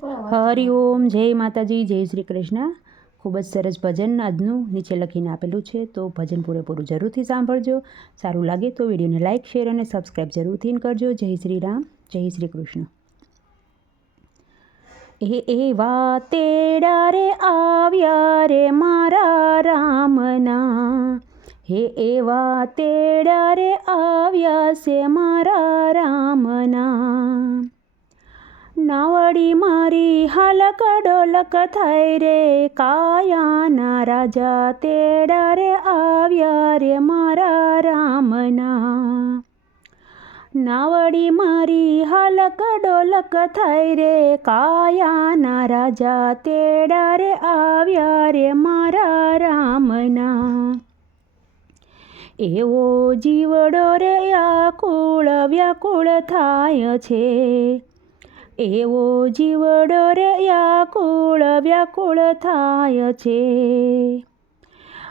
હરિઓમ, જય માતાજી, જય શ્રી કૃષ્ણ. ખૂબ જ સરસ ભજન આજનું નીચે લખીને આપેલું છે, તો ભજન પૂરેપૂરું જરૂરથી સાંભળજો. સારું લાગે તો વિડીયોને લાઇક, શેર અને સબસ્ક્રાઈબ જરૂરથી કરજો. જય શ્રી રામ, જય શ્રી કૃષ્ણ. એવા તેડા રે આવ્યા રે મારા રામના, હે એવા તેડા રે આવ્યા છે મારા રામના. નાવડી મારી હાલક ડોલક થાય રે, કાયાના રાજા તેડા રે આવ્યા રે મારા રામના. નાવડી મારી હાલક ડોલક થાય રે, કાયાના રાજા તેડા રે આવ્યા રે મારા રામના. એવો જીવડો રે આકુળ વ્યાકુળ થાય છે, એવો જીવડો રે આકુળ વ્યાકુળ થાય છે.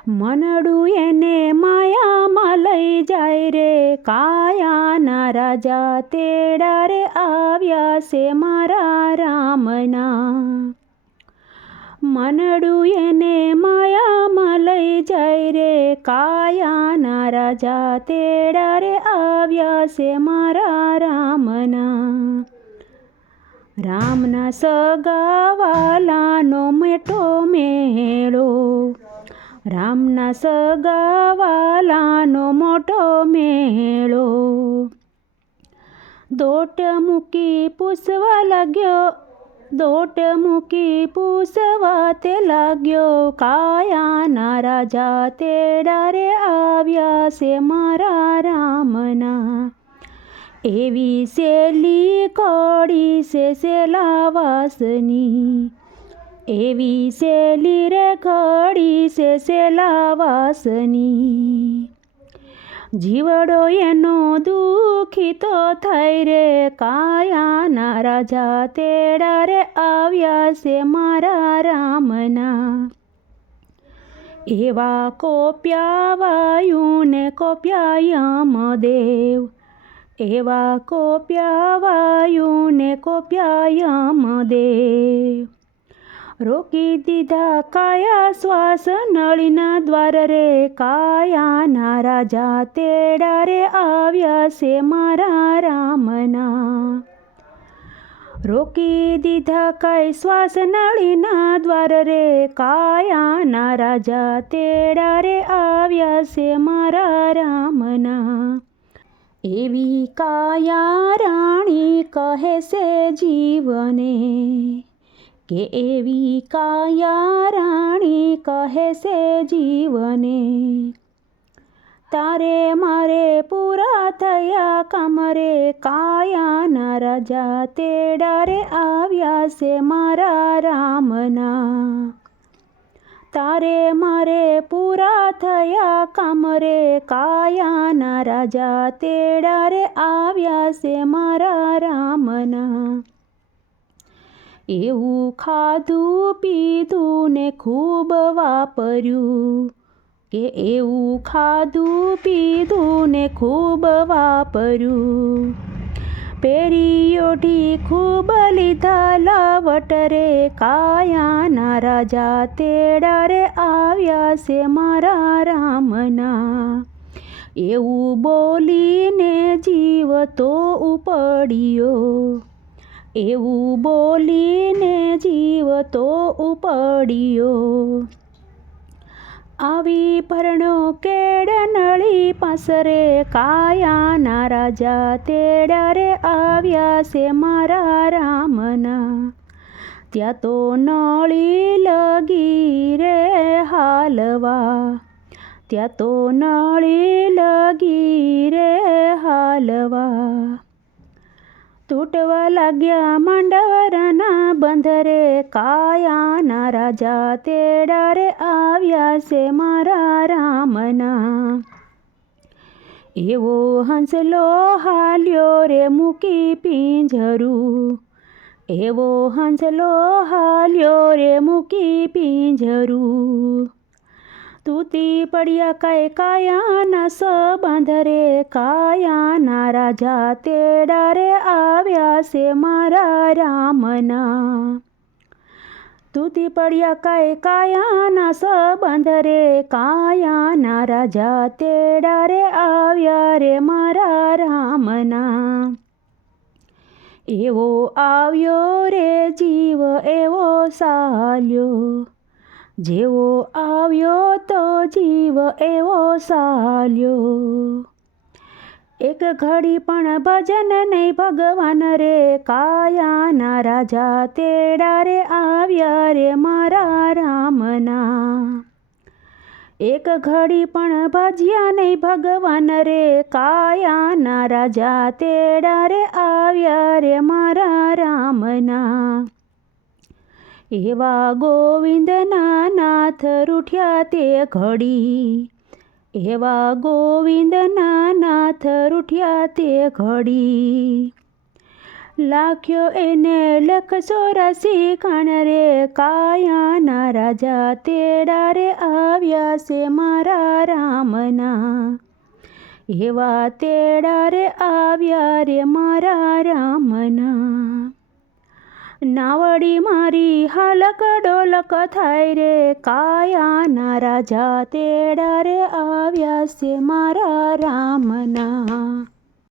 મનડું એને માયામાં લઈ જાય રે, કાયાના રાજા તેડા રે આવ્યા છે મારા રામના. મનડું એને માયામાં લઈ જાય રે, કાયાના રાજા તેડા રે આવ્યા છે મારા રામના. રામના સગાવાલાનો મેઠો મેળો, રામના સગાવાલાનો મોટો મેળો. દોટ મૂકી પૂછવા લાગ્યો, દોટ મૂકી પૂછવા તે લાગ્યો, કાયાના રાજા તેડા રે આવ્યા છે મારા રામના. એવી શેલી કડી છે સેલાવાસની, એવી શેલી રે કડી છે સેલાવાસની. જીવડો એનો દુઃખી તો થાય રે, કાયાના રાજા તેડા રે આવ્યા છે મારા રામના. એવા કોપ્યા વાયુને કોપ્યા યમદેવ, એવા કોપ્યા વાયુને કોપ્યા યમદેવ. રોકી દીધા કાયા શ્વાસ નળીના દ્વાર રે, કાયાના રાજા તેડા રે આવ્યા છે મારા રામના. રોકી દીધા કાય શ્વાસ નળીના દ્વાર રે, કાયાના રાજા તેડા રે આવ્યા છે મારા રામના. એવી કાયા રાણી કહે છે જીવને, કે એવી કાયા રાણી કહે છે જીવને. તારે મારે પૂરા થયા કામ રે, કાયાના રાજા તેડા રે આવ્યા છે મારા રામના. તારે મારે પૂરા થયા કામ રે, કાયાના રાજા તેડા રે આવ્યા છે મારા રામના. એવું ખાધું પીધું ને ખૂબ વાપર્યું, કે એવું ખાધું પીધું ને ખૂબ વાપર્યું. પેરી ઓઢી ખૂબ લીધા લાવટ રે, કાયાના રાજા તેડા રે આવ્યા છે મારા રામના. એવું બોલીને જીવ તો ઉપડ્યો, એવું બોલીને જીવ તો ઉપડ્યો. આવી પરણો કેડ નળી પાસરે, કાયાના રાજા તેડા રે આવ્યા છે મારા રામના. ત્યાં તો નળી લગી રે હાલવા, ત્યાં તો નળી લગી રે હાલવા. તૂટવા લાગ્યા માંડવરના બંધ રે, કાયાના રાજા તેડા રે આવ્યા છે મારા રામના. એવો હંસલો હાલ્યો રે મૂકી પિંજરું, એવો હંસલો હાલ્યો રે મૂકી પિંજરું. તૂટી પડ્યા કાયાના સંબંધ રે, કાયાના રાજા તેડા રે આવ્યા છે મારા રામના. તૂટી પડ્યા કાયાના સંબંધ રે, કાયાના રાજા તેડા રે આવ્યા રે મારા રામના. એવો આવ્યો રે જીવ એવો સાલ્યો, જેવો આવ્યો તો જીવ એવો સાલ્યો. એક ઘડી પણ ભજન નહીં ભગવાન રે, કાયાના રાજા તેડા રે આવ્યા રે મારા રામના. એક ઘડી પણ ભજ્યા નહીં ભગવાન રે, કાયાના રાજા તેડા રે આવ્યા રે મારા રામના. એવા ગોવિંદના નાથ રૂઠ્યા તે ઘડી, એવા ગોવિંદના નાથ રૂઠ્યા તે ઘડી. લાખ્યો એને 184 કણ રે, કાયાના રાજા તેડા રે આવ્યા છે મારા રામના. એવા તેડા રે આવ્યા રે મારા રામના. નાવડી મારી હાલક ડોલક થાય રે, કાયાના રાજા તેડા રે આવ્યા છે મારા રામના.